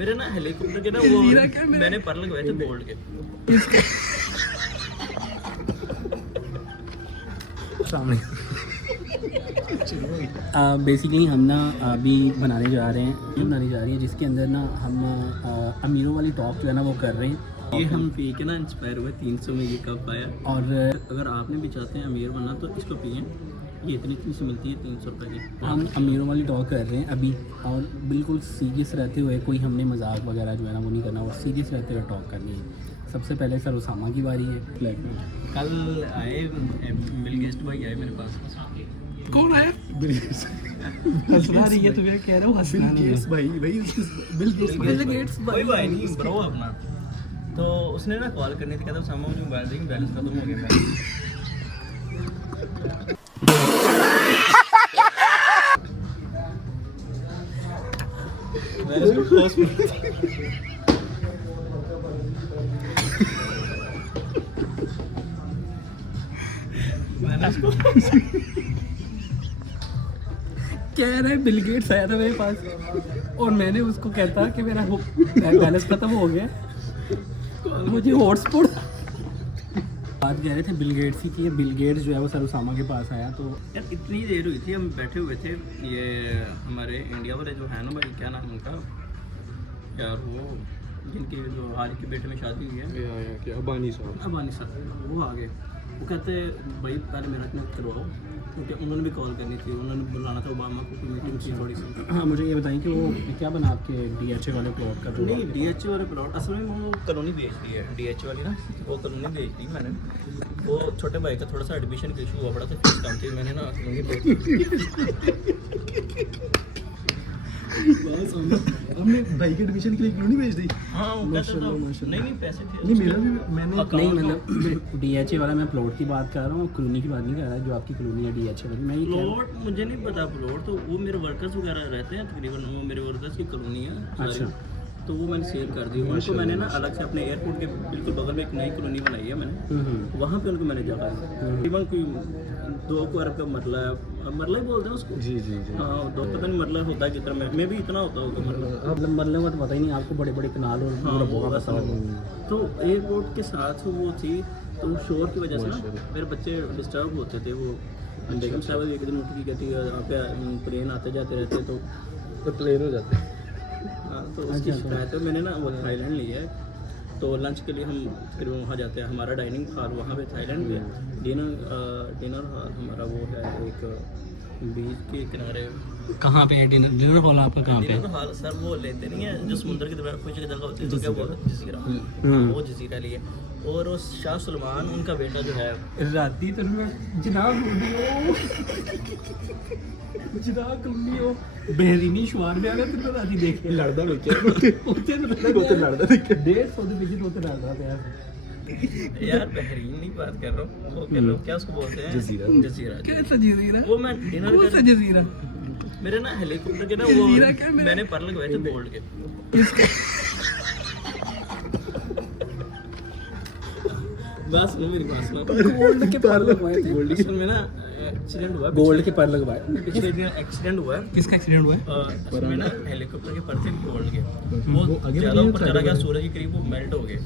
मेरे ना हेलीकॉप्टर के ना वो मैंने पर लगवाए थे गोल्ड के। बेसिकली हम ना अभी बनाने जा रही है जिसके अंदर ना हम अमीरों वाली टॉप जो है ना वो कर रहे हैं। ये हम पी के ना इंस्पायर हुए 300 में ये कप आया। और अगर आपने भी चाहते हैं अमीर बनना तो इसको पिए, ये इतनी से मिलती है 300 रुपये की। हम अमीरों वाली टॉक कर रहे हैं अभी, और बिल्कुल सीरियस रहते हुए, कोई हमने मजाक वगैरह जो है ना वो नहीं करना, और सीरियस रहते हुए टॉक करनी है। सबसे पहले सर उसामा की बारी है। कल आए बिल गेट्स भाई आए मेरे पास। कौन आया? Bill Gates. हंसना रही है तुम्हें, कह रहा हूँ हंसना नहीं है भाई। बिल गेट्स भाई नहीं ब्रो अपना। तो उसने ना कॉल करनी थी, कहता उसामा मुझे मोबाइल देंगे, बैलेंस खत्म हो गया। मैंने उसको क्लोज कह रहा है बिल गेट्स आया था मेरे पास, और मैंने उसको कहता कि मेरा बैलेंस खत्म हो गया, मुझे हॉटस्पॉट। बात कह रहे थे बिल गेट्स की, कि बिल गेट्स जो है वो सर उसामा के पास आया। तो यार इतनी देर हुई थी, हम बैठे हुए थे, ये हमारे इंडिया वाले जो है ना भाई, क्या नाम उनका यार, वो जिनके जो हाल के बेटे में शादी हुई है, अबानी साहब, वो आ गए। वो कहते भाई पहले मेरा कनेक्ट करवाओ, क्योंकि उन्होंने भी कॉल करनी थी, उन्होंने बुलाना था ओबामा को, कोई मीटिंग थी थोड़ी सी। हाँ, मुझे ये बताइए कि वो क्या बना आपके DHA वाले प्लॉट का? नहीं, DHA वाले प्लॉट असल में वो कॉलोनी बेच दी है, DHA वाली ना, वो कॉलोनी बेच दी मैंने। वो छोटे भाई का थोड़ा सा एडमिशन का इशू हुआ पड़ा था, फीस कम थी, मैंने ना कॉलोनी बेच दी। हमने भाई के एडमिशन के लिए कॉलोनी भेज दी। हाँ, वो कहता था नहीं पैसे थे नहीं, मेरा भी मैंने नहीं, मतलब DHA वाला मैं प्लॉट की बात कर रहा हूँ, कॉलोनी की बात नहीं कर रहा, जो आपकी कॉलोनी है DHA वाली। मैं प्लॉट मुझे नहीं पता, प्लॉट तो वो मेरे वर्कर्स वगैरह रहते हैं तकरीबन, वो मेरे वर्कर्स की कॉलोनी है। अच्छा। तो वो मैंने सेल कर दी उनको। मैंने ना अलग से अपने एयरपोर्ट के बिल्कुल बगल में एक नई कॉलोनी बनाई है मैंने, वहाँ पे उनको मैंने जगह तकरीबन कोई 2 अरब का मरला ही बोलते हैं उसको। जी। हाँ, 2 पता नहीं मरला होता है कितना, मैं भी इतना होता होगा मतलब मतलब का तो पता ही नहीं आपको, बड़े बड़े कनाल और वो पता। तो एयरपोर्ट के साथ वो थी, तो शोर की वजह से ना मेरे बच्चे डिस्टर्ब होते थे। वो बेगम साहब एक दिन उठ के कहती है यहाँ पे प्लेन आते जाते रहते, तो प्लेन हो जाते। हाँ, तो उसकी शिकायत है। मैंने ना वो थाईलैंड लिया है, तो लंच के लिए हम फिर वहाँ जाते हैं। हमारा डाइनिंग हॉल वहाँ पे थाईलैंड में, डिनर हॉल हमारा वो है एक बीच के किनारे। कहाँ पे है डिनर हॉल आपका? कहाँ पे? डिनर हॉल सर वो लेते नहीं है जो समुद्र की तरफ कुछ जगह होती है, तो क्या बोलते हैं जजीरा, वो जजीरा लिए। और वो शाह सलमान उनका बेटा जो है, राती तो जनाब बेहरीनी शुमार में आया तो राती देख के लड़दा देखिए ਉੱਥੇ लड़दा देखिए 150 ਦੇ ਵਿੱਚ ਉੱਥੇ ਲੜਦਾ ਪਿਆ। यार बहरीन नहीं बात कर रहा हूँ, वो कर रहा हूँ, क्या उसको बोलते हैं, जजीरा। कैसा जजीरा? वो मैं डिनर कौन सा जजीरा? मेरे ना हेलीकॉप्टर के ना वो मैंने पर लगवाए थे गोल्ड के। बस वो मेरी बात सुनो, गोल्ड के पर लगवाए थे। असल में ना एक्सीडेंट हुआ, गोल्ड के पर लगवाए। पिछले दिन एक्सीडेंट हुआ है। किसका एक्सीडेंट हुआ है? असल में ना हेलीकॉप्टर के पर थे गोल्ड के, वो ज़्यादा ऊपर चला गया, सूरज के करीब वो मेल्ट हो गए।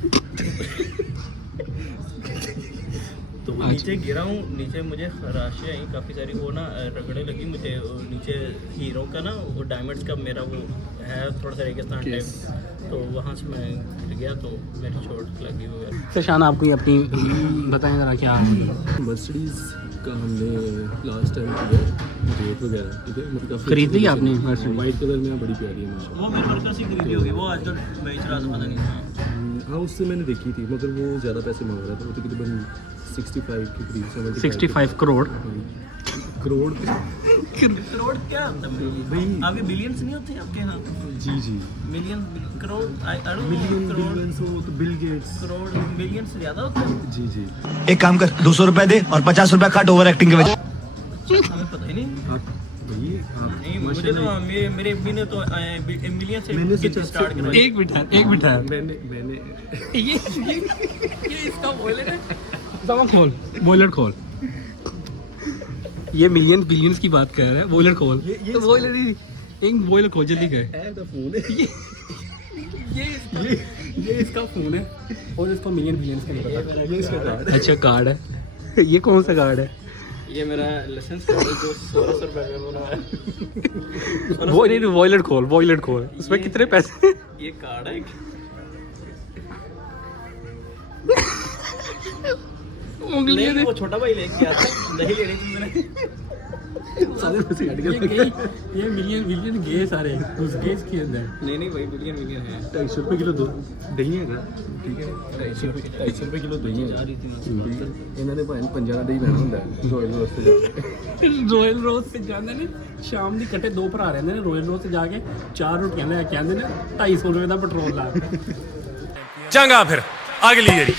तो वो नीचे गिरा हूँ, नीचे मुझे खराशें आई काफ़ी सारी, वो ना रगड़े लगी मुझे नीचे। हीरो का ना वो डायमंड्स का मेरा वो है थोड़ा सा रेगिस्तान टाइप, तो वहाँ से मैं गिर गया, तो मेरी चोट लगी हुई है। तो शान आपको अपनी बताएं ज़रा क्या? मर्सिडीज़ का हमने लास्ट टाइम किया रेट वगैरह, ठीक है, मतलब खरीद ली आपने मर्सिडीज? वाइट कलर में बड़ी प्यारी है माशाल्लाह। वो मेरे वर्कर से खरीदी होगी, वो आज तक बेच रहा था, पता नहीं। हाँ, उससे मैंने देखी थी, मगर वो ज़्यादा पैसे मांग रहा था, वो तकरीबन 65 के करीब, 65 करोड़। करोड़ करोड़ क्या होता है भाई? आपके बिलियंस नहीं होते आपके यहाँ? जी million crore, million crore billions हो तो बिल गेट्स। करोड़ मिलियन से ज़्यादा होता है। जी एक काम कर 200 रुपए दे और 50 रुपए काट ओवर एक्टिंग के वजह। हमें पता ही नहीं। आप भाई आप नहीं, मुझे तो मेरे एमपी ने तो मिलियन से स्टार्ट करा। एक मिनट मैंने ये इसका बॉयलर है। खोल बॉयलर खोल। ये मिलियन बिलियंस की बात कर रहा है, बॉयलर खोल। तो बॉयलर ही एक बॉयलर खोल जल्दी कर। है तो फोन है ये इसका फोन है और इसको मिलियन बिलियंस का नहीं पता। ये इसका कार्ड है। अच्छा कार्ड है। ये कौन सा कार्ड है? ये मेरा लाइसेंस कार्ड है जो 1600 रुपये में बना है। वो नहीं, वॉलेट खोल उसमें कितने पैसे? ये कार्ड है उंगलियां नहीं, वो छोटा भाई लेके गया था दही लेने के लिए। सारे पैसे काट के ये मिलियन गए सारे उस गेस के अंदर। नहीं भाई मिलियन है 250 रुपये किलो दही है ठीक है 250 रुपये किलो दही है ਇਹਨਾਂ ਨੇ ਭਾਵੇਂ ਪੰਜਾਂ ਦਾ ਦਹੀਂ ਲੈਣਾ ਹੁੰਦਾ ਰੋਇਲ ਰੋਜ਼ ਤੇ ਜਾ ਕੇ ਰੋਇਲ ਰੋਜ਼ ਤੇ ਜਾਂਦੇ ਨੇ ਸ਼ਾਮ ਦੀ ਕੱਟੇ ਦੋ ਭਰਾ ਰਹਿੰਦੇ ਨੇ ਰੋਇਲ ਰੋਜ਼ ਤੇ ਜਾ ਕੇ 4 ਰੋਟੀਆਂ ਲੈ ਕੇ ਆਉਂਦੇ ਨੇ 250 ਰੁਪਏ ਦਾ ਪੈਟਰੋਲ ਲਾ ਕੇ। ਚੰਗਾ ਫਿਰ ਅਗਲੀ ਵਾਰੀ